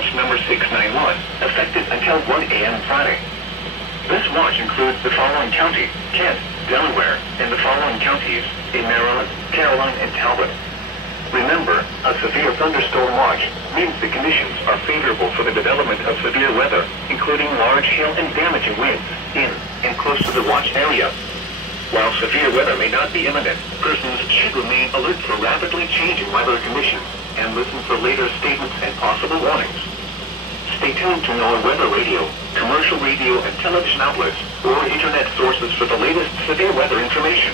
Watch number 691, effective until 1 a.m. Friday. This watch includes the following county: Kent, Delaware, and the following counties in Maryland, Caroline, and Talbot. Remember, a severe thunderstorm watch means the conditions are favorable for the development of severe weather, including large hail and damaging winds in and close to the watch area. While severe weather may not be imminent, persons should remain alert for rapidly changing weather conditions and listen for later statements and possible warnings. Stay tuned to NOAA weather radio, commercial radio and television outlets, or internet sources for the latest severe weather information.